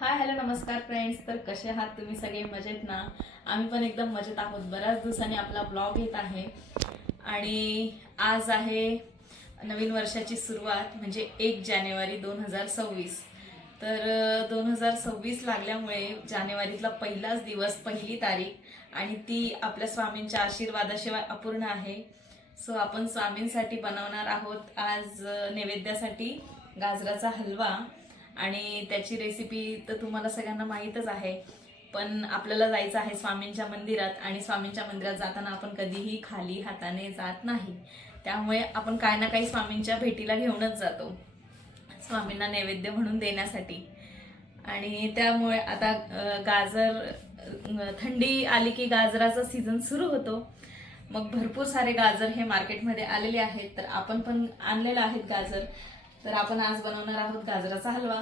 Hi hello नमस्कार friends. तर कसे आहात तुम्ही सगळे? मजेत ना? आम्ही पण एकदम मजेत आहोत. बऱ्याच दिवसांनी आपला ब्लॉग येत आहे आणि आज आहे नवीन वर्षाची सुरुवात, म्हणजे 1 जानेवारी 2026. तर 2026 लागल्यामुळे जानेवारीतला पहिलाच दिवस, पहिली तारीख, आणि ती आपल्या स्वामींच्या आशीर्वादाशिवाय अपूर्ण आहे. सो आपण स्वामींसाठी बनवणार आहोत आज नैवेद्यासाठी गाजराचा हलवा. आणि त्याची रेसिपी तर तुम्हाला सगळ्यांना माहीतच आहे. पण आपल्याला जायचं आहे स्वामींच्या मंदिरात, आणि स्वामींच्या मंदिरात जाताना आपण कधीही खाली हाताने जात नाही. त्यामुळे आपण काय ना काही स्वामींच्या भेटीला घेऊनच जातो, स्वामींना नैवेद्य म्हणून देण्यासाठी. आणि त्यामुळे आता थंडी आली की गाजराचा सीझन सुरू होतो. मग भरपूर सारे गाजर हे मार्केटमध्ये आलेले आहेत, तर आपण पण आणलेलं आहेत गाजर. तर आपण आज बनवणार आहोत गाजराचा हलवा.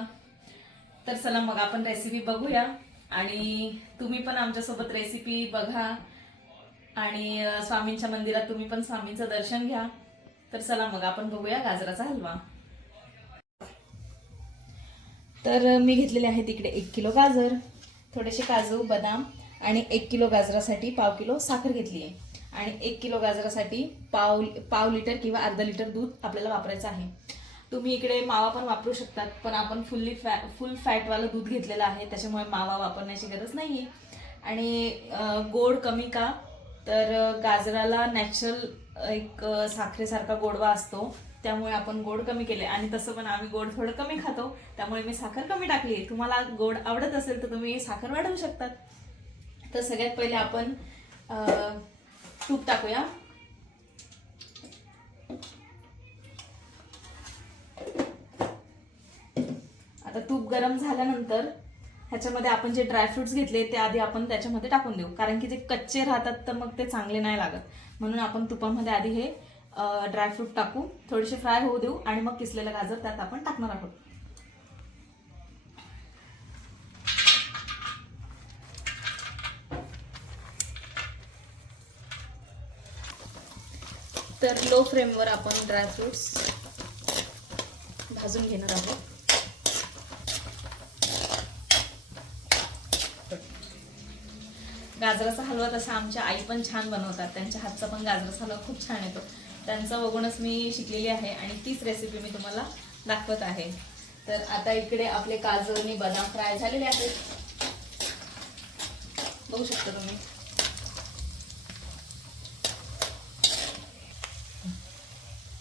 तर चला मग आपण रेसिपी बघूया, आणि तुम्ही पण आमच्यासोबत रेसिपी बघा, आणि स्वामींच्या मंदिरात तुम्ही पण स्वामींचं दर्शन घ्या. तर चला मग आपण बघूया गाजराचा हलवा. तर मी घेतलेले आहेत इकडे 1 किलो गाजर, थोडेसे काजू बदाम, आणि 1 किलो गाजरासाठी 1/2 किलो साखर घेतली आहे. आणि 1 किलो गाजरासाठी पाव लिटर किंवा अर्धा लिटर दूध आपल्याला वापरायचं आहे. तुम्ही इकडे मावा पण वापरू शकतात, पण आपण फुल फॅटवालं दूध घेतलेलं आहे, त्याच्यामुळे मावा वापरण्याची गरज नाही. आणि गोड कमी का, तर गाजराला नॅचरल एक साखरेसारखा गोडवा असतो, त्यामुळे आपण गोड कमी केले. आणि तसं पण आम्ही गोड थोडं कमी खातो, त्यामुळे मी साखर कमी टाकली. तुम्हाला गोड आवडत असेल तर तुम्ही साखर वाढवू शकतात. तर सगळ्यात पहिले आपण तूप टाकूया. आता तूप गरम झाल्यानंतर ह्याच्यामध्ये आपण जे ड्रायफ्रुट्स घेतले ते आधी आपण त्याच्यामध्ये टाकून देऊ, कारण की जे कच्चे राहतात तर मग ते चांगले नाही लागत. म्हणून आपण तुपामध्ये आधी हे ड्रायफ्रूट टाकू, थोडेसे फ्राय होऊ देऊ, आणि मग किसलेलं गाजर त्यात आपण टाकणार आहोत. तर लो फ्लेमवर आपण ड्रायफ्रुट्स भाजून घेणार आहोत. गाजराचा हलवा तसा आमच्या आई पण छान बनवतात, त्यांच्या हातचा पण गाजराचा हलवा खूप छान येतो. त्यांचा बघूनच मी शिकलेली आहे, आणि तीच रेसिपी मी तुम्हाला दाखवत आहे. तर आता इकडे आपले काजू आणि बदाम फ्राय झालेले आहेत, बघू शकता तुम्ही.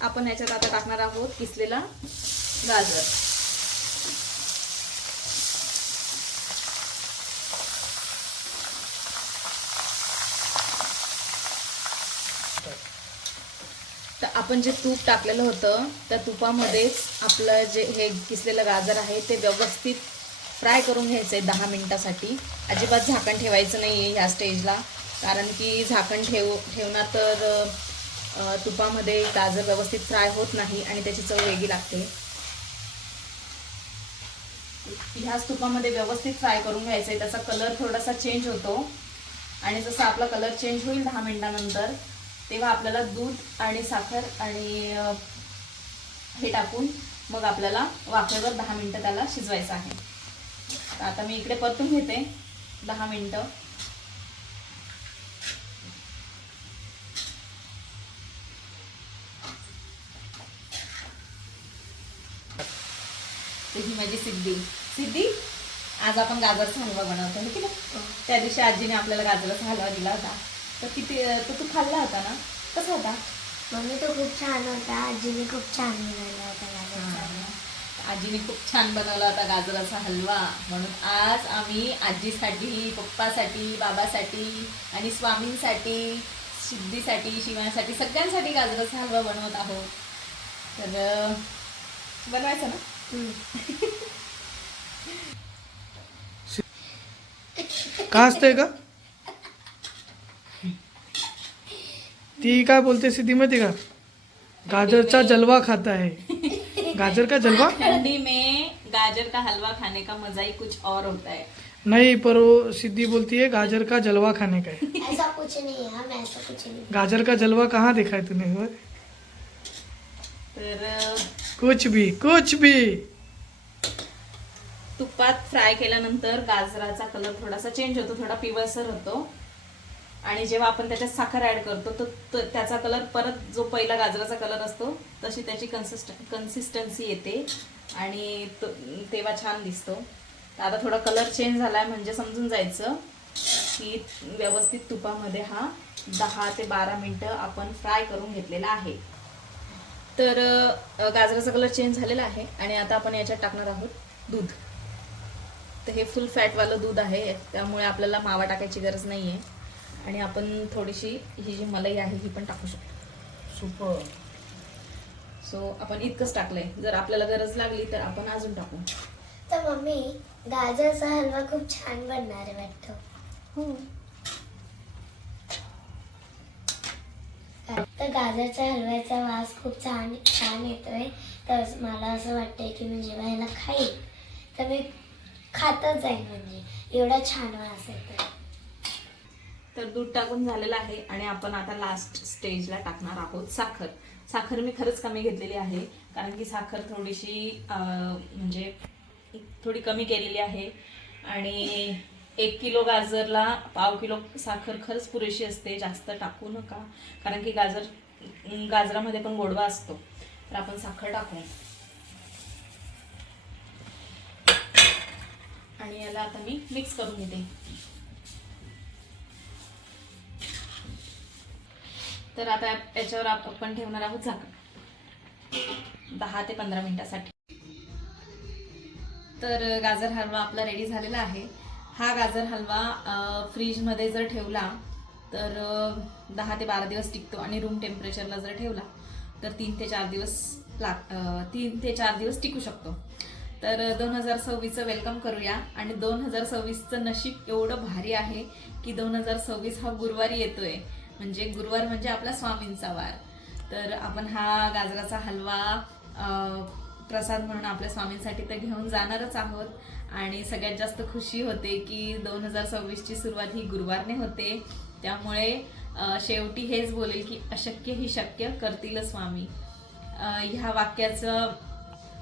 आपण याच्यात आता टाकणार आहोत किसलेला गाजर. तर आपण जे तूप टाकलेलं होतं त्या तुपामध्येच आपलं जे हे किसलेलं गाजर आहे ते व्यवस्थित फ्राय करून घ्यायचं आहे 10 मिनिटासाठी. अजिबात झाकण ठेवायचं नाही आहे ह्या स्टेजला, कारण की झाकण ठेवणार तर तुपामध्ये गाजर व्यवस्थित फ्राय होत नाही आणि त्याची चव वेगळी लागते. ह्याच तुपामध्ये व्यवस्थित फ्राय करून घ्यायचं आहे. त्याचा कलर थोडासा चेंज होतो, आणि जसं आपला कलर चेंज होईल 10 मिनिटानंतर, तेव्हा आपल्याला दूध आणि साखर आणि हे टाकून मग आपल्याला वाफेवर 10 मिनिटं त्याला शिजवायचं आहे. तर आता मी इकडे परतून घेते 10 मिनिटं. ही माझी सिद्धी आज आपण गाजराचा हलवा बनवतो आहे की नाही. त्या दिवशी आजीने आपल्याला गाजराचा हलवा दिला होता, तर तू खाल्ला होता ना, कसा होता? मम्मी तो खूप छान होता. आजीने खूप छान बनवला होता गाजराचा हलवा. आजीने खूप छान बनवला होता गाजराचा हलवा. म्हणून आज आम्ही आजीसाठी, पप्पासाठी, बाबासाठी, आणि स्वामींसाठी, सिद्धीसाठी, शिवासाठी, सगळ्यांसाठी गाजराचा हलवा बनवत आहोत. तर बनवायचं ना. का असतंय का ती काय बोलते सिद्धी माहिती का? गाजर का जलवा खाता है. गाजर का जलवा. ठंडी में गाजर का हलवा खाने का मजा ही कुछ और होता है. नहीं, पर वो सिद्धी बोलती है गाजर का जलवा खाने का है. ऐसा कुछ नहीं है, हम ऐसा कुछ नहीं. गाजर का जलवा कहाँ देखा है तूने? तर कुछ भी. तुपात फ्राय केल्यानंतर गाजराचा कलर थोडासा चेंज होतो, थोडा पिवळसर होतो. आणि जेव्हा आपण त्याच्यात साखर ऍड करतो तर त्याचा कलर परत जो पहिला गाजराचा कलर असतो तशी त्याची कन्सिस्टन्सी येते आणि तेव्हा छान दिसतो. तर आता थोडा कलर चेंज झालाय म्हणजे समजून जायचं की व्यवस्थित तुपामध्ये हा 10 ते 12 मिनिटं आपण फ्राय करून घेतलेला आहे. तर गाजराचा कलर चेंज झालेला आहे आणि आता आपण याच्यात टाकणार आहोत दूध. तर हे फुल फॅटवालं दूध आहे, त्यामुळे आपल्याला मावा टाकायची गरज नाही आहे. आणि आपण थोडीशी ही जी मलाई आहे ही पण टाकू शकतो. सुपर. सो आपण इतकंच टाकलंय, जर आपल्याला गरज लागली तर आपण अजून टाकू. तर मम्मी, गाजरचा हलवा खूप छान बनणार आहे वाटतं. हो. तर गाजरच्या हलव्याचा वास खूप छान छान येतोय. तर मला असं वाटतंय की मी जेव्हा ह्याला खाईल तर मी खातच जाईल, म्हणजे एवढा छान वास येतोय. तर दूध टाकून झालेलं आहे आणि आपण आता लास्ट स्टेजला टाकणार आहोत साखर. साखर मी खरंच कमी घेतलेली आहे, कारण की साखर थोडीशी म्हणजे थोडी कमी केलेली आहे. आणि 1 किलो गाजरला पाव किलो साखर खरंच पुरेशी असते, जास्त टाकू नका, कारण की गाजरामध्ये पण गोडवा असतो. तर आपण साखर टाकू आणि याला आता मी मिक्स करून घेते. तर आता याच्यावर आपण ठेवणार आहोत झाकण 10 ते 15 मिनिटासाठी. तर गाजर हलवा आपला रेडी झालेला आहे. हा गाजर हलवा फ्रीजमध्ये जर ठेवला तर 10 ते 12 दिवस टिकतो आणि रूम टेम्परेचरला जर ठेवला तर 3 ते 4 दिवस टिकू शकतो. तर 2026चं वेलकम करूया. आणि 2026चं नशीब एवढं भारी आहे की 2026 हा गुरुवारी येतोय, म्हणजे गुरुवार म्हणजे आपला स्वामींचा वार. तर आपण हा गाजराचा हलवा प्रसाद म्हणून आपल्या स्वामींसाठी तर घेऊन जाणारच आहोत. आणि सगळ्यात जास्त खुशी होते की 2026ची सुरुवात ही गुरुवारने होते. त्यामुळे शेवटी हेच बोलेल की अशक्य ही शक्य करतील स्वामी.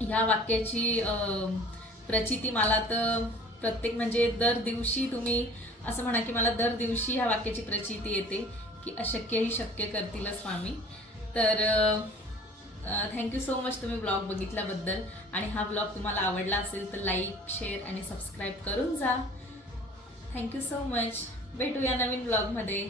ह्या वाक्याची प्रचिती मला तर प्रत्येक म्हणजे दर दिवशी तुम्ही असं म्हणा की मला दर दिवशी ह्या वाक्याची प्रचिती येते की अशक्य ही शक्य करतील स्वामी. तर थँक्यू सो मच तुम्ही ब्लॉग बघितल्याबद्दल. आणि हा ब्लॉग तुम्हाला आवडला असेल तर लाईक, शेअर आणि सबस्क्राईब करून जा. Thank you so much. भेटूया नवीन ब्लॉगमध्ये.